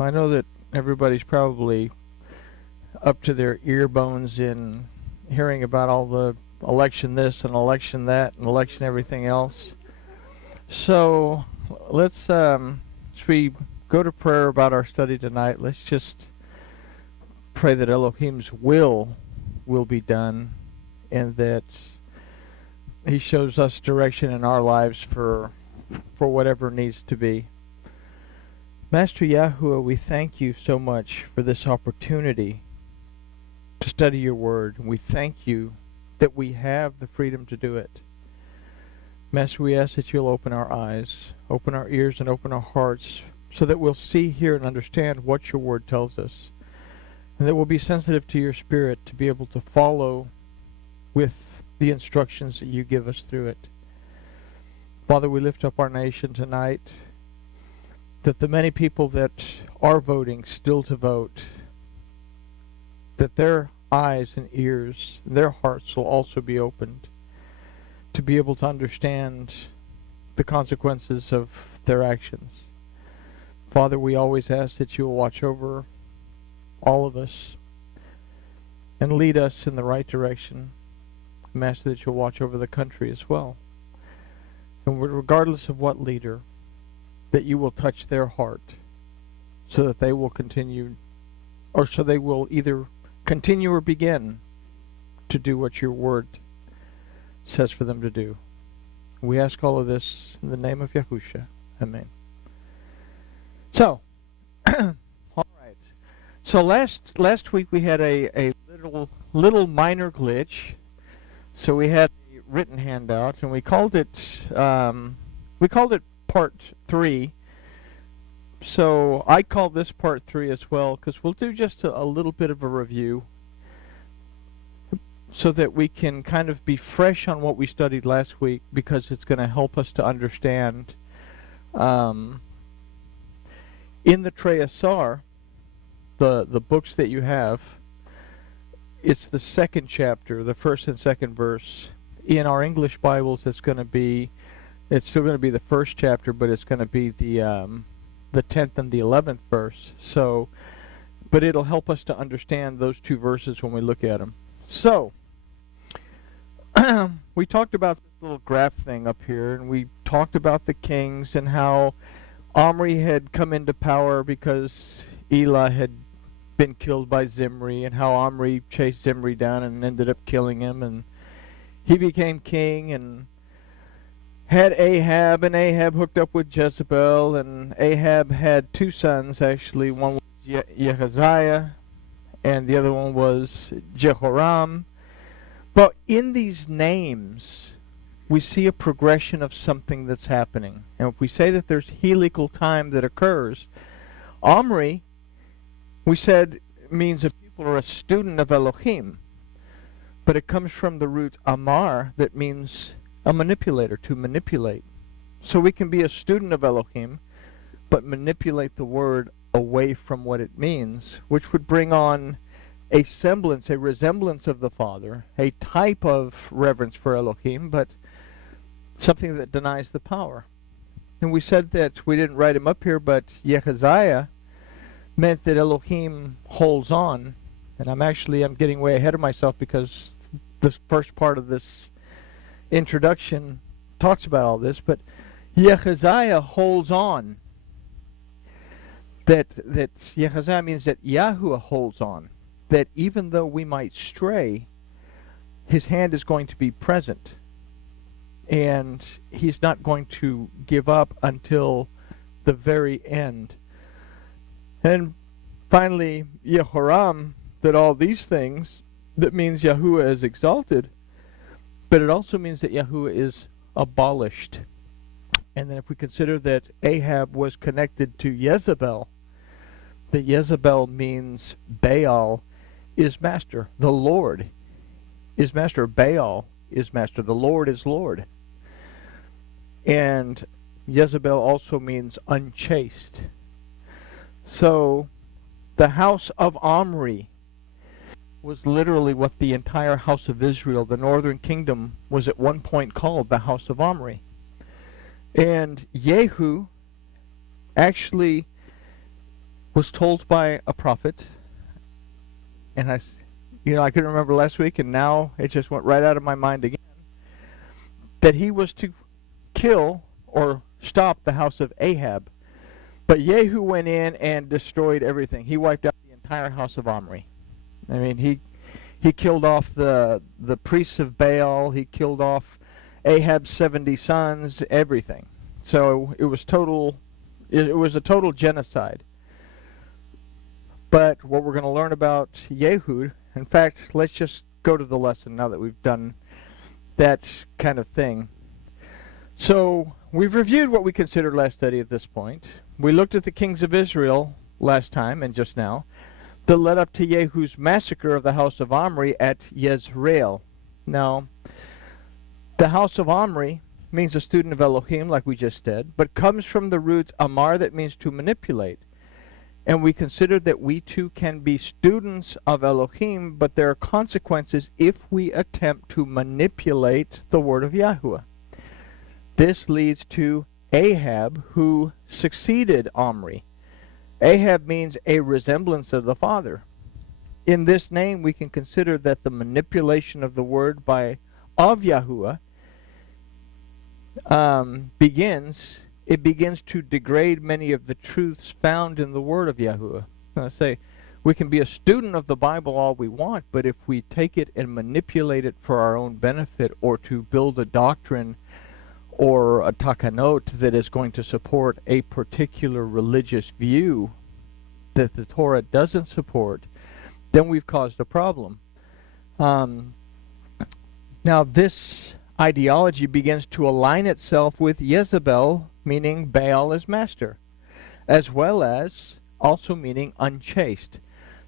I know that everybody's probably up to their ear bones in hearing about all the election this and election that and election everything else. So let's, as we go to prayer about our study tonight, let's just pray that Elohim's will be done, and that He shows us direction in our lives for whatever needs to be. Master Yahuwah, we thank you so much for this opportunity to study your word. We thank you that we have the freedom to do it. Master, we ask that you'll open our eyes, open our ears, and open our hearts so that we'll see, hear, and understand what your word tells us, and that we'll be sensitive to your spirit to be able to follow with the instructions that you give us through it. Father, we lift up our nation tonight, that the many people that are voting still to vote, that their eyes and ears, their hearts will also be opened to be able to understand the consequences of their actions. Father, we always ask that you will watch over all of us and lead us in the right direction. Master, that you'll watch over the country as well. And regardless of what leader, that you will touch their heart so that they will continue, or so they will either continue or begin to do what your word says for them to do. We ask all of this in the name of Yahushua. Amen. So, all right. So last week we had a little minor glitch. So we had a written handout, and we called it Part 3. So I call this Part 3 as well, because we'll do just a little bit of a review so that we can kind of be fresh on what we studied last week, because it's going to help us to understand. In the Trei Asar, the books that you have, it's the second chapter, the first and second verse. In our English Bibles, it's still going to be the first chapter, but it's going to be the 10th and the 11th verse. So, but it'll help us to understand those two verses when we look at them. So, we talked about this little graph thing up here, and we talked about the kings and how Omri had come into power because Elah had been killed by Zimri, and how Omri chased Zimri down and ended up killing him, and he became king and had Ahab, and Ahab hooked up with Jezebel, and Ahab had two sons, actually. One was Yehaziah, and the other one was Jehoram. But in these names, we see a progression of something that's happening. And if we say that there's helical time that occurs, Omri, we said, means a people or a student of Elohim. But it comes from the root Amar, that means a manipulator, to manipulate. So we can be a student of Elohim, but manipulate the word away from what it means, which would bring on a semblance, a resemblance of the Father, a type of reverence for Elohim, but something that denies the power. And we said that we didn't write him up here, but Yehaziah meant that Elohim holds on. And I'm getting way ahead of myself, because the first part of this introduction talks about all this, but Yehaziah holds on. That Yehaziah means that Yahuwah holds on. That even though we might stray, his hand is going to be present. And he's not going to give up until the very end. And finally, Yehoram, that all these things, that means Yahuwah is exalted, but it also means that Yahuwah is abolished. And then if we consider that Ahab was connected to Jezebel, that Jezebel means Baal is master. The Lord is master. Baal is master. The Lord is Lord. And Jezebel also means unchaste. So the house of Omri was literally what the entire house of Israel, the northern kingdom, was at one point called the house of Omri. And Yehu actually was told by a prophet, and I couldn't remember last week, and now it just went right out of my mind again, that he was to kill or stop the house of Ahab. But Jehu went in and destroyed everything. He wiped out the entire house of Omri. I mean, he killed off the priests of Baal. He killed off Ahab's 70 sons, everything. So it was a total genocide. But what we're going to learn about Yehud, in fact, let's just go to the lesson now that we've done that kind of thing. So we've reviewed what we considered last study at this point. We looked at the kings of Israel last time and just now that led up to Yehu's massacre of the house of Omri at Yezreel. Now, the house of Omri means a student of Elohim, like we just said, but comes from the roots Amar, that means to manipulate. And we considered that we too can be students of Elohim, but there are consequences if we attempt to manipulate the word of Yahuwah. This leads to Ahab, who succeeded Omri. Ahab means a resemblance of the father. In this name, we can consider that the manipulation of the word of Yahuwah begins to degrade many of the truths found in the word of Yahuwah. I say, we can be a student of the Bible all we want, but if we take it and manipulate it for our own benefit, or to build a doctrine or a takanot that is going to support a particular religious view that the Torah doesn't support, then we've caused a problem. Now this ideology begins to align itself with Jezebel, meaning Baal as master, as well as also meaning unchaste.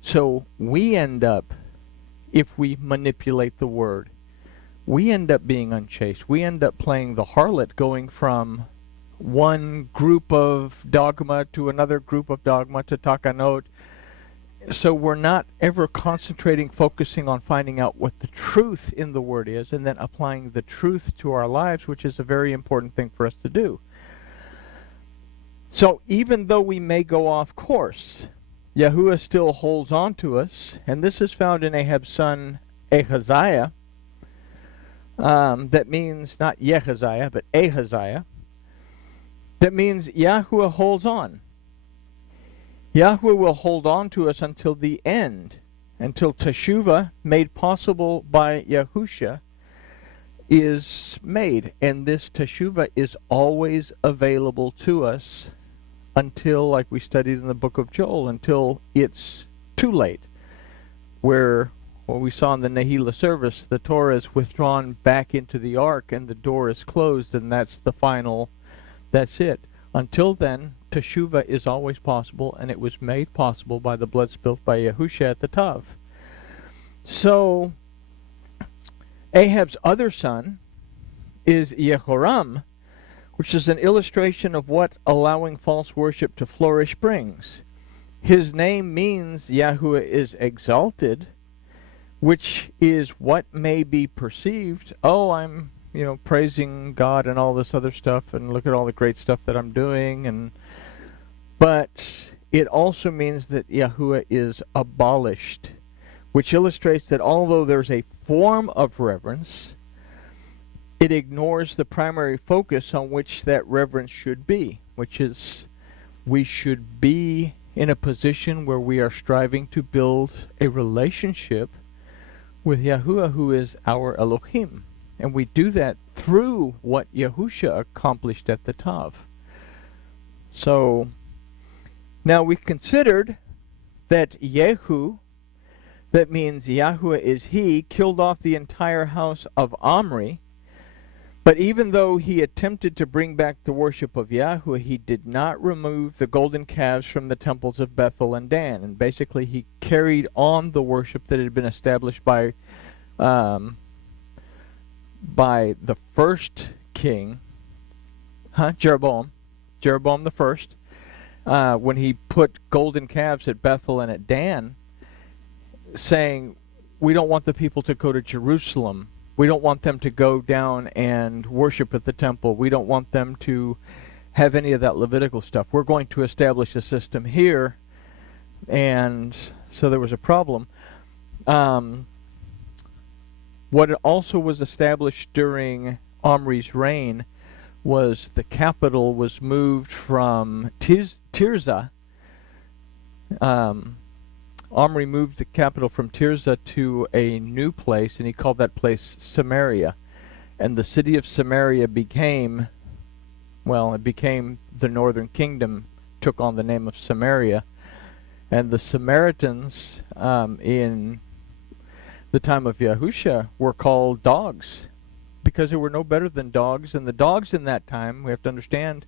So we end up, if we manipulate the word, we end up being unchaste. We end up playing the harlot, going from one group of dogma to another group of dogma to takanot. So we're not ever focusing on finding out what the truth in the word is, and then applying the truth to our lives, which is a very important thing for us to do. So even though we may go off course, Yahuwah still holds on to us, and this is found in Ahab's son Ahaziah. That means not Yehaziah, but Ahaziah. That means Yahuwah holds on. Yahuwah will hold on to us until the end, until Teshuvah, made possible by Yahushua, is made. And this Teshuvah is always available to us until, like we studied in the book of Joel, until it's too late. Where what we saw in the Nehila service, the Torah is withdrawn back into the ark and the door is closed, and that's it. Until then, Teshuvah is always possible, and it was made possible by the blood spilled by Yahushua at the Tav. So, Ahab's other son is Yehoram, which is an illustration of what allowing false worship to flourish brings. His name means Yahuwah is exalted, which is what may be perceived, oh, I'm, praising God and all this other stuff, and look at all the great stuff that I'm doing, but it also means that Yahuwah is abolished, which illustrates that although there's a form of reverence, it ignores the primary focus on which that reverence should be, which is we should be in a position where we are striving to build a relationship with Yahuwah, who is our Elohim. And we do that through what Yahushua accomplished at the Tav. So, now we considered that Yehu, that means Yahuwah is he, killed off the entire house of Omri. But even though he attempted to bring back the worship of Yahuwah, he did not remove the golden calves from the temples of Bethel and Dan. And basically he carried on the worship that had been established by the first king, Jeroboam the first, when he put golden calves at Bethel and at Dan, saying, we don't want the people to go to Jerusalem. We don't want them to go down and worship at the temple. We don't want them to have any of that Levitical stuff. We're going to establish a system here And so there was a problem. What also was established during Omri's reign was the capital was moved from Tirzah. Omri moved the capital from Tirzah to a new place, and he called that place Samaria. And the city of Samaria became, well, it became the northern kingdom, took on the name of Samaria. And the Samaritans in the time of Hoshea were called dogs, because they were no better than dogs. And the dogs in that time, we have to understand,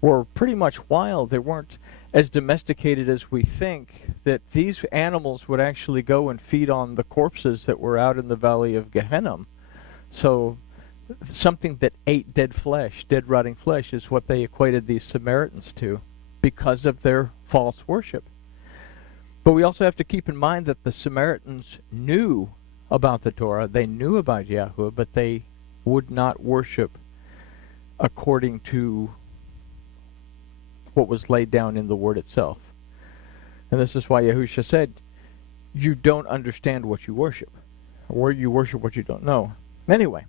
were pretty much wild. They weren't as domesticated as we think, that these animals would actually go and feed on the corpses that were out in the valley of Gehenna. So something that ate dead flesh, dead rotting flesh, is what they equated these Samaritans to because of their false worship. But we also have to keep in mind that the Samaritans knew about the Torah, they knew about Yahuwah, but they would not worship according to what was laid down in the word itself. And this is why Yahushua said, you don't understand what you worship, or you worship what you don't know. Anyway,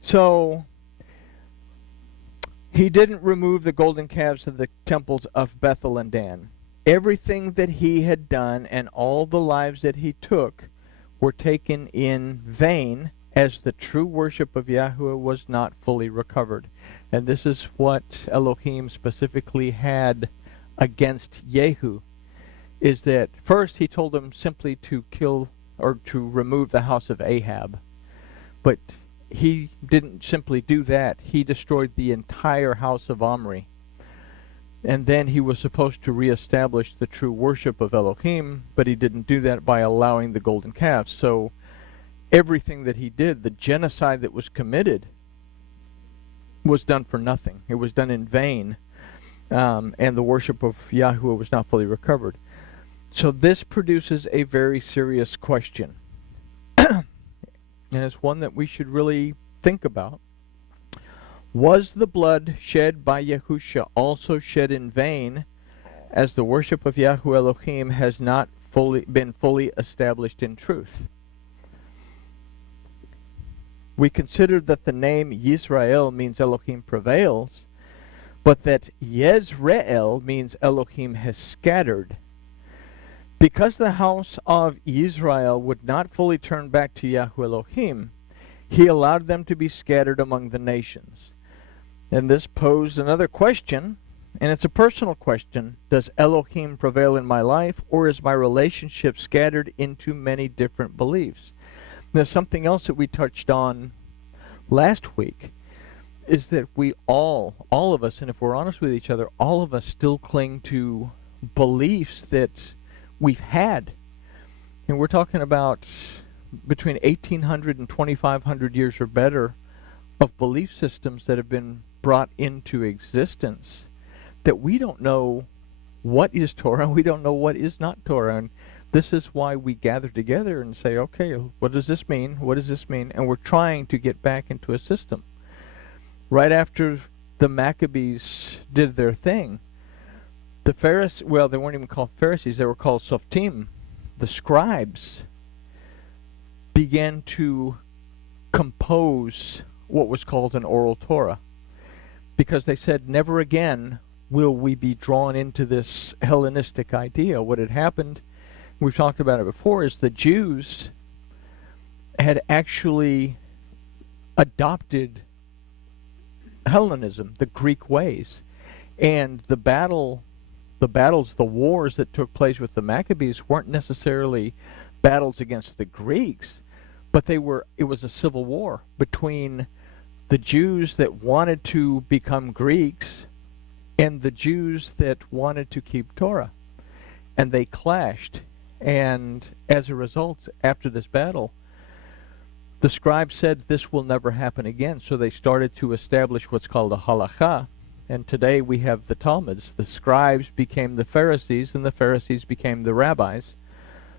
so he didn't remove the golden calves of the temples of Bethel and Dan. Everything that he had done and all the lives that he took were taken in vain, as the true worship of Yahuwah was not fully recovered. And this is what Elohim specifically had against Yehu, is that first he told him simply to kill or to remove the house of Ahab. But he didn't simply do that. He destroyed the entire house of Omri. And then he was supposed to reestablish the true worship of Elohim, but he didn't do that by allowing the golden calves. So everything that he did, the genocide that was committed, was done for nothing. It was done in vain, and the worship of Yahuwah was not fully recovered. So this produces a very serious question, and it's one that we should really think about. Was the blood shed by Yahushua also shed in vain, as the worship of Yahuwah Elohim has not been fully established in truth? We considered that the name Yisrael means Elohim prevails, but that Yezreel means Elohim has scattered. Because the house of Israel would not fully turn back to Yahuwah Elohim, he allowed them to be scattered among the nations. And this posed another question, and it's a personal question. Does Elohim prevail in my life, or is my relationship scattered into many different beliefs? There's something else that we touched on last week, is that we all of us, and if we're honest with each other, all of us still cling to beliefs that we've had. And we're talking about between 1,800 and 2,500 years or better of belief systems that have been brought into existence, that we don't know what is Torah, we don't know what is not Torah. And this is why we gather together and say, okay, what does this mean? What does this mean? And we're trying to get back into a system. Right after the Maccabees did their thing, the Pharisees, well, they weren't even called Pharisees, they were called Softim. The scribes began to compose what was called an oral Torah, because they said, never again will we be drawn into this Hellenistic idea. What had happened, we've talked about it before, is the Jews had actually adopted Hellenism, the Greek ways. And the wars that took place with the Maccabees weren't necessarily battles against the Greeks, but it was a civil war between the Jews that wanted to become Greeks and the Jews that wanted to keep Torah. And they clashed. And as a result, after this battle, the scribes said this will never happen again. So they started to establish what's called a halakha. And today we have the Talmuds. The scribes became the Pharisees, and the Pharisees became the rabbis.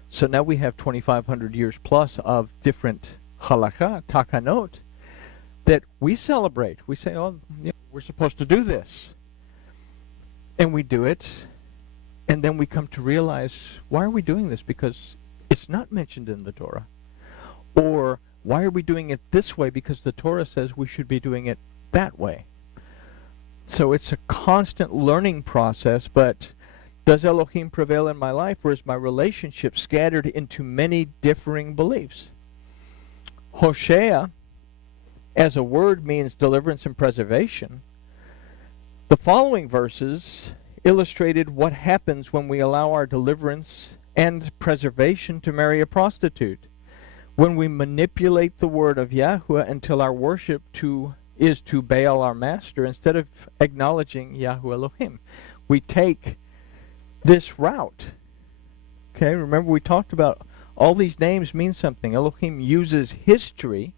So now we have 2,500 years plus of different halakha, takanot, that we celebrate. We say, oh, we're supposed to do this. And we do it. And then we come to realize, why are we doing this? Because it's not mentioned in the Torah. Or why are we doing it this way? Because the Torah says we should be doing it that way. So it's a constant learning process, but does Elohim prevail in my life, or is my relationship scattered into many differing beliefs? Hoshea, as a word, means deliverance and preservation. The following verses illustrated what happens when we allow our deliverance and preservation to marry a prostitute. When we manipulate the word of Yahweh until our worship is to Baal, our master, instead of acknowledging Yahweh Elohim. We take this route. Okay, remember we talked about all these names mean something. Elohim uses history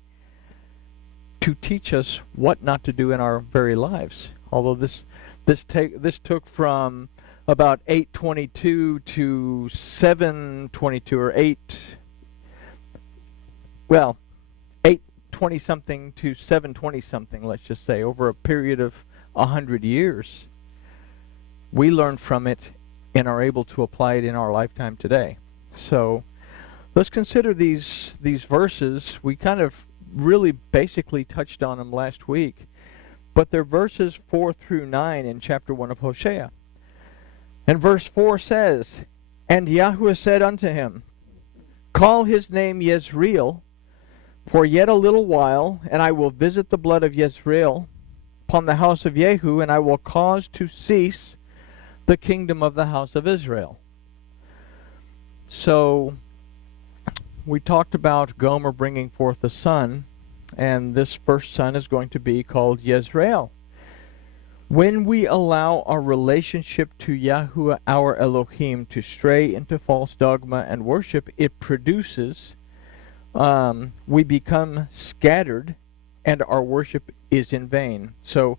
to teach us what not to do in our very lives. Although this took from about 822 to 722, or 820 something to 720 something, let's just say, over a period of 100 years. We learn from it and are able to apply it in our lifetime today. So let's consider these verses. We kind of really basically touched on them last week, but they're verses 4 through 9 in chapter 1 of Hoshea. And verse 4 says, "And Yahweh said unto him, Call his name Yezreel, for yet a little while, and I will visit the blood of Yezreel upon the house of Jehu, and I will cause to cease the kingdom of the house of Israel." So we talked about Gomer bringing forth a son, and this first son is going to be called Yezreel. When we allow our relationship to Yahuwah, our Elohim, to stray into false dogma and worship, it produces, we become scattered, and our worship is in vain. So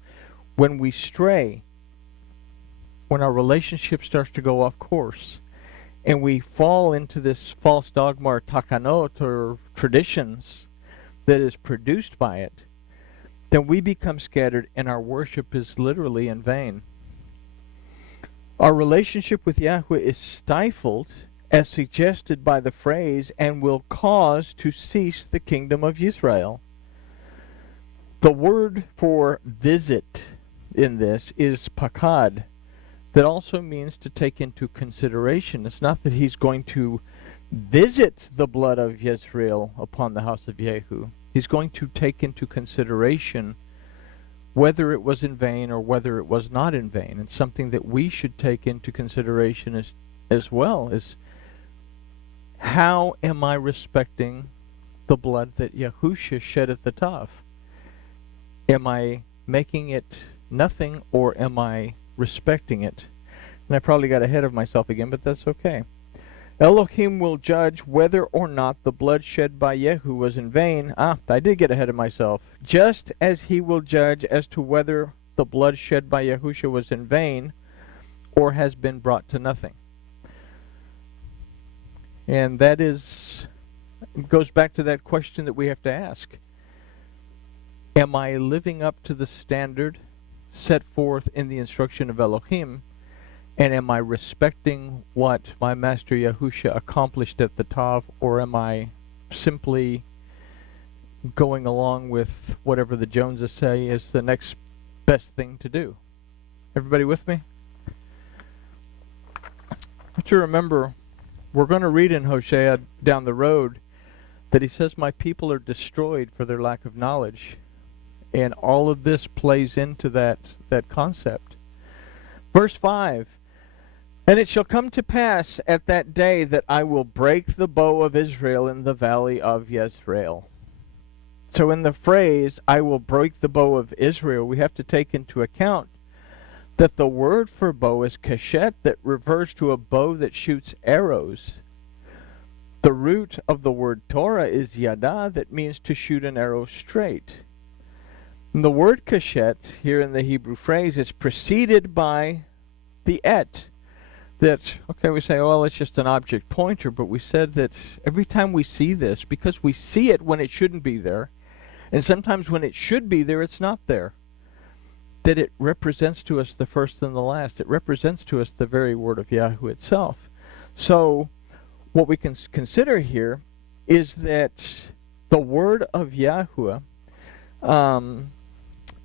when we stray, when our relationship starts to go off course, and we fall into this false dogma or takanot or traditions that is produced by it, then we become scattered and our worship is literally in vain. Our relationship with Yahweh is stifled, as suggested by the phrase, and will cause to cease the kingdom of Israel. The word for visit in this is pakad, that also means to take into consideration. It's not that he's going to visit the blood of Yezreel upon the house of Jehu. He's going to take into consideration whether it was in vain or whether it was not in vain. And something that we should take into consideration as well is, how am I respecting the blood that Yahushua shed at the Tav? Am I making it nothing, or am I respecting it? And I probably got ahead of myself again, but that's okay. Elohim will judge whether or not the blood shed by Jehu was in vain. I did get ahead of myself. Just as he will judge as to whether the blood shed by Yahushua was in vain or has been brought to nothing. And that goes back to that question that we have to ask. Am I living up to the standard set forth in the instruction of Elohim? And am I respecting what my Master Yahushua accomplished at the Tav, or am I simply going along with whatever the Joneses say is the next best thing to do? Everybody with me? But you remember, we're going to read in Hoshea down the road that he says, "My people are destroyed for their lack of knowledge." And all of this plays into that concept. Verse 5, "And it shall come to pass at that day that I will break the bow of Israel in the valley of Yezreel." So in the phrase, "I will break the bow of Israel," we have to take into account that the word for bow is kashet, that refers to a bow that shoots arrows. The root of the word Torah is yada, that means to shoot an arrow straight. And the word kashet here in the Hebrew phrase is preceded by the et. That, okay, we say, well, it's just an object pointer, but we said that every time we see this, because we see it when it shouldn't be there, and sometimes when it should be there, it's not there. that it represents to us the first and the last. It represents to us the very word of Yahweh itself. So what we can consider here is that the word of Yahweh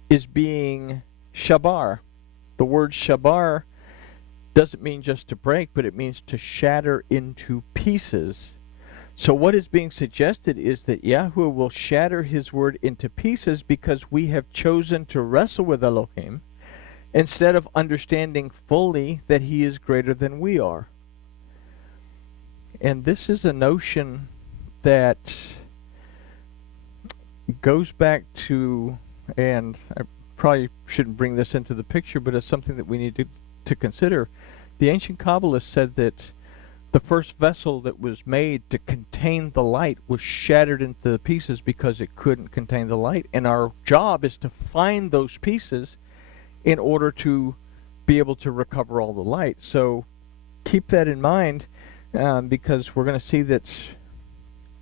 is being shabar. The word shabar doesn't mean just to break, but it means to shatter into pieces. So what is being suggested is that Yahweh will shatter his word into pieces because we have chosen to wrestle with Elohim instead of understanding fully that he is greater than we are. And this is a notion that goes back to, and I probably shouldn't bring this into the picture, but it's something that we need to consider. The ancient Kabbalists said that the first vessel that was made to contain the light was shattered into pieces because it couldn't contain the light. And our job is to find those pieces in order to be able to recover all the light. So keep that in mind, because we're going to see that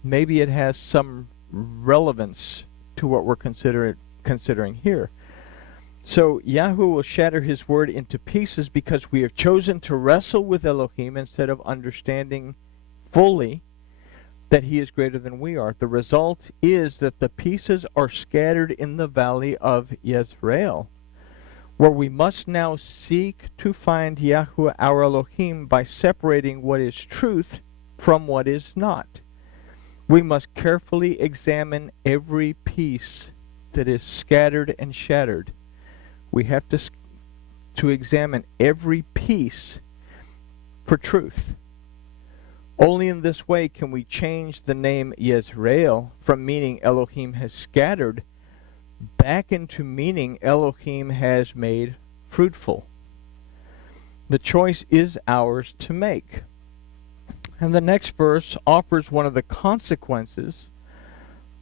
maybe it has some relevance to what we're considering here. So Yahweh will shatter his word into pieces because we have chosen to wrestle with Elohim instead of understanding fully that he is greater than we are. The result is that the pieces are scattered in the valley of Yezreel, where we must now seek to find Yahweh our Elohim by separating what is truth from what is not. We must carefully examine every piece that is scattered and shattered. We have to examine every piece for truth. Only in this way can we change the name Yezreel from meaning Elohim has scattered back into meaning Elohim has made fruitful. The choice is ours to make. And the next verse offers one of the consequences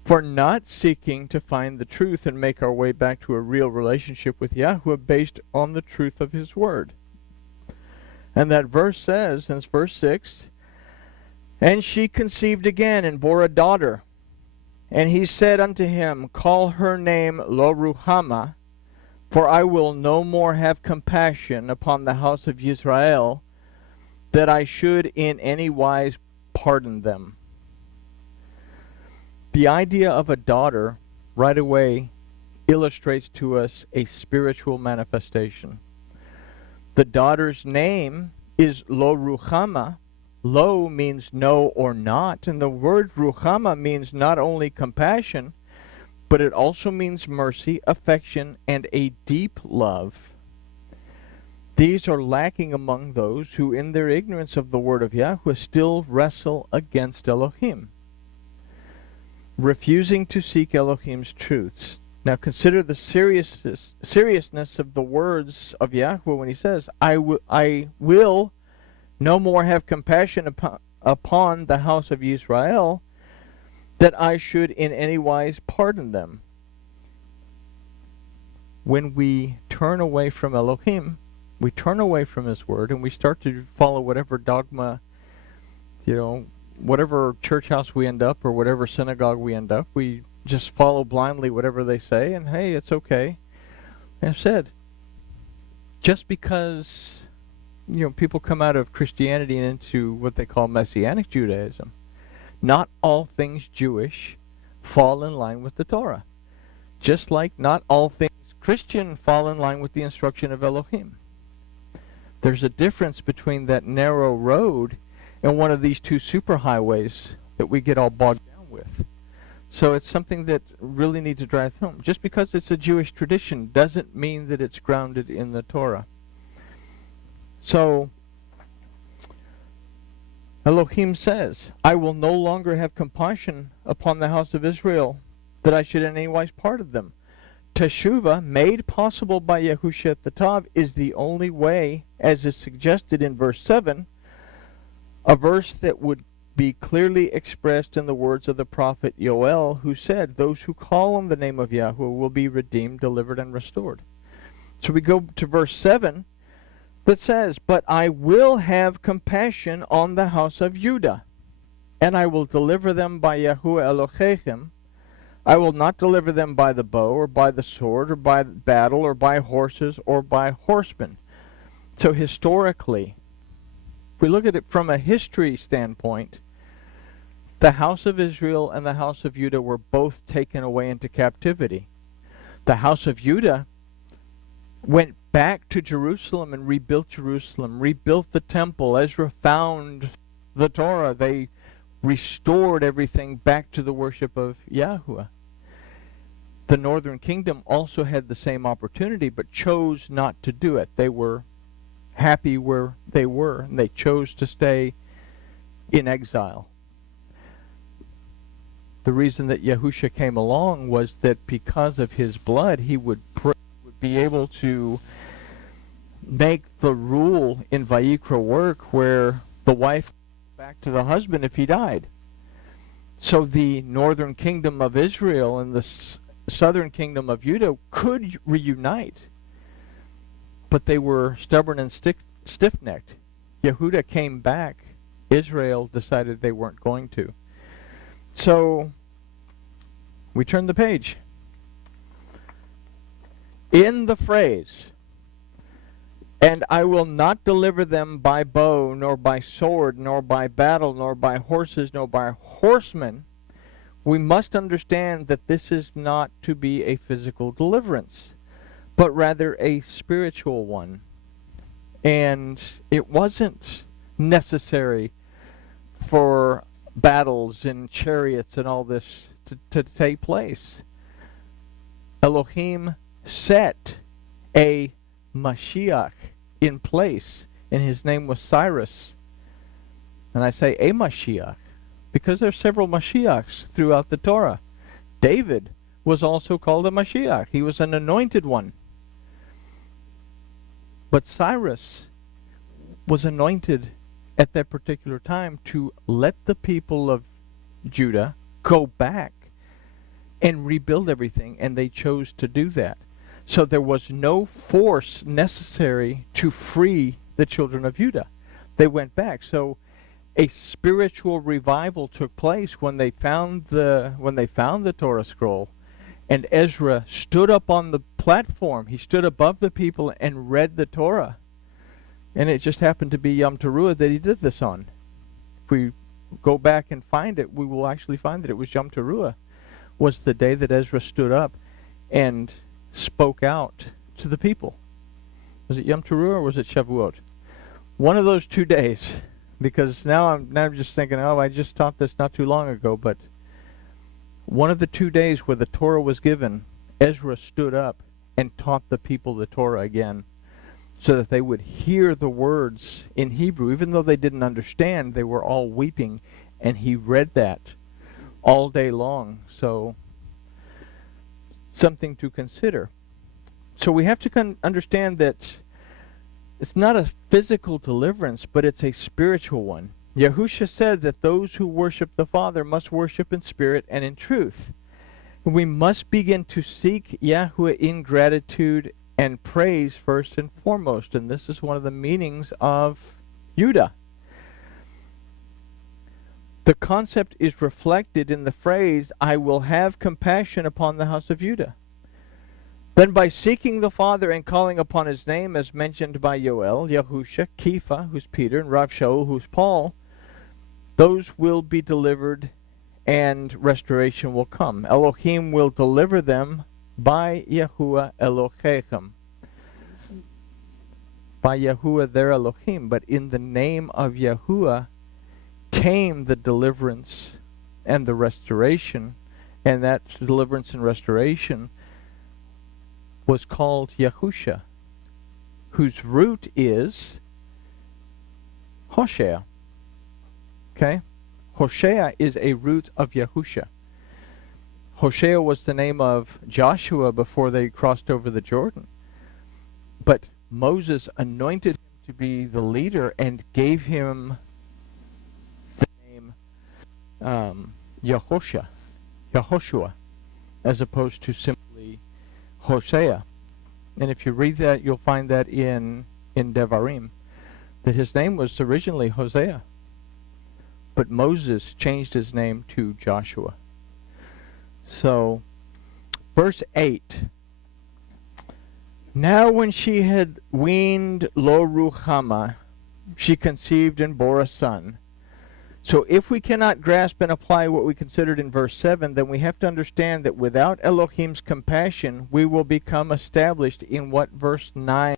for not seeking to find the truth and make our way back to a real relationship with Yahweh based on the truth of his word. And that verse says, in verse 6, "And she conceived again and bore a daughter. And he said unto him, Call her name Lo Ruhamah, for I will no more have compassion upon the house of Israel, that I should in any wise pardon them." The idea of a daughter right away illustrates to us a spiritual manifestation. The daughter's name is Lo Ruhamah. Lo means no or not, and the word Ruhamah means not only compassion, but it also means mercy, affection, and a deep love. These are lacking among those who, in their ignorance of the word of Yahweh, still wrestle against Elohim, refusing to seek Elohim's truths. Now consider the seriousness of the words of Yahweh when he says, I will no more have compassion upon the house of Israel, that I should in any wise pardon them. When we turn away from Elohim, we turn away from his word, and we start to follow whatever dogma, whatever church house we end up or whatever synagogue we end up, we just follow blindly whatever they say, and hey, it's okay. I've said, just because people come out of Christianity and into what they call Messianic Judaism, not all things Jewish fall in line with the Torah. Just like not all things Christian fall in line with the instruction of Elohim. There's a difference between that narrow road and one of these two superhighways that we get all bogged down with. So it's something that really needs to drive home. Just because it's a Jewish tradition doesn't mean that it's grounded in the Torah. So Elohim says, I will no longer have compassion upon the house of Israel, that I should in any wise pardon them. Teshuvah, made possible by Yahushua the Tav, is the only way, as is suggested in verse 7, a verse that would be clearly expressed in the words of the prophet Yoel, who said, those who call on the name of Yahweh will be redeemed, delivered, and restored. So we go to verse 7 that says, but I will have compassion on the house of Judah, and I will deliver them by Yahuwah Elohim I will not deliver them by the bow, or by the sword, or by battle, or by horses, or by horsemen. So historically, if we look at it from a history standpoint, the house of Israel and the house of Judah were both taken away into captivity. The house of Judah went back to Jerusalem and rebuilt Jerusalem, rebuilt the temple. Ezra found the Torah. They restored everything back to the worship of Yahuwah. The northern kingdom also had the same opportunity, but chose not to do it. They were happy where they were, and they chose to stay in exile. The reason that Yahushua came along was that because of his blood, he would be able to make the rule in Vayikra work where the wife goes back to the husband if he died. So the northern kingdom of Israel and the southern kingdom of Judah could reunite, but they were stubborn and stiff-necked. Yehuda came back. Israel decided they weren't going to. So we turn the page. In the phrase, "And I will not deliver them by bow, nor by sword, nor by battle, nor by horses, nor by horsemen," we must understand that this is not to be a physical deliverance, but rather a spiritual one. And it wasn't necessary for battles and chariots and all this to take place. Elohim set a Mashiach in place, and his name was Cyrus. And I say a Mashiach because there are several Mashiachs throughout the Torah. David was also called a Mashiach. He was an anointed one. But Cyrus was anointed at that particular time to let the people of Judah go back and rebuild everything, and they chose to do that. So there was no force necessary to free the children of Judah. They went back. So a spiritual revival took place when they found the Torah scroll, and Ezra stood up on the platform. He stood above the people and read the Torah. And it just happened to be Yom Teruah that he did this on. If we go back and find it, we will actually find that it was Yom Teruah, was the day that Ezra stood up and spoke out to the people. Was it Yom Teruah or was it Shavuot? One of those 2 days, because now I'm just thinking, oh, I just taught this not too long ago, but one of the 2 days where the Torah was given, Ezra stood up and taught the people the Torah again, so that they would hear the words in Hebrew. Even though they didn't understand, they were all weeping, and he read that all day long. So something to consider. So we have to understand that it's not a physical deliverance, but it's a spiritual one. Yahushua said that those who worship the Father must worship in spirit and in truth. We must begin to seek Yahuwah in gratitude and praise first and foremost. And this is one of the meanings of Judah. The concept is reflected in the phrase, "I will have compassion upon the house of Judah." Then by seeking the Father and calling upon his name, as mentioned by Yoel, Yahushua, Kepha, who's Peter, and Rav Shaul, who's Paul, those will be delivered and restoration will come. Elohim will deliver them by Yahuwah Elohechem. By Yahuwah their Elohim. But in the name of Yahuwah came the deliverance and the restoration, and that deliverance and restoration was called Yahushua, whose root is Hoshea. Okay? Hoshea is a root of Yahushua. Hoshea was the name of Joshua before they crossed over the Jordan. But Moses anointed him to be the leader and gave him the name Yehoshua, as opposed to simply Hosea. And if you read that, you'll find that in Devarim, that his name was originally Hosea. But Moses changed his name to Joshua. So, verse 8. Now when she had weaned Lo Ruchama, she conceived and bore a son. So if we cannot grasp and apply what we considered in verse 7, then we have to understand that without Elohim's compassion, we will become established in what verse 9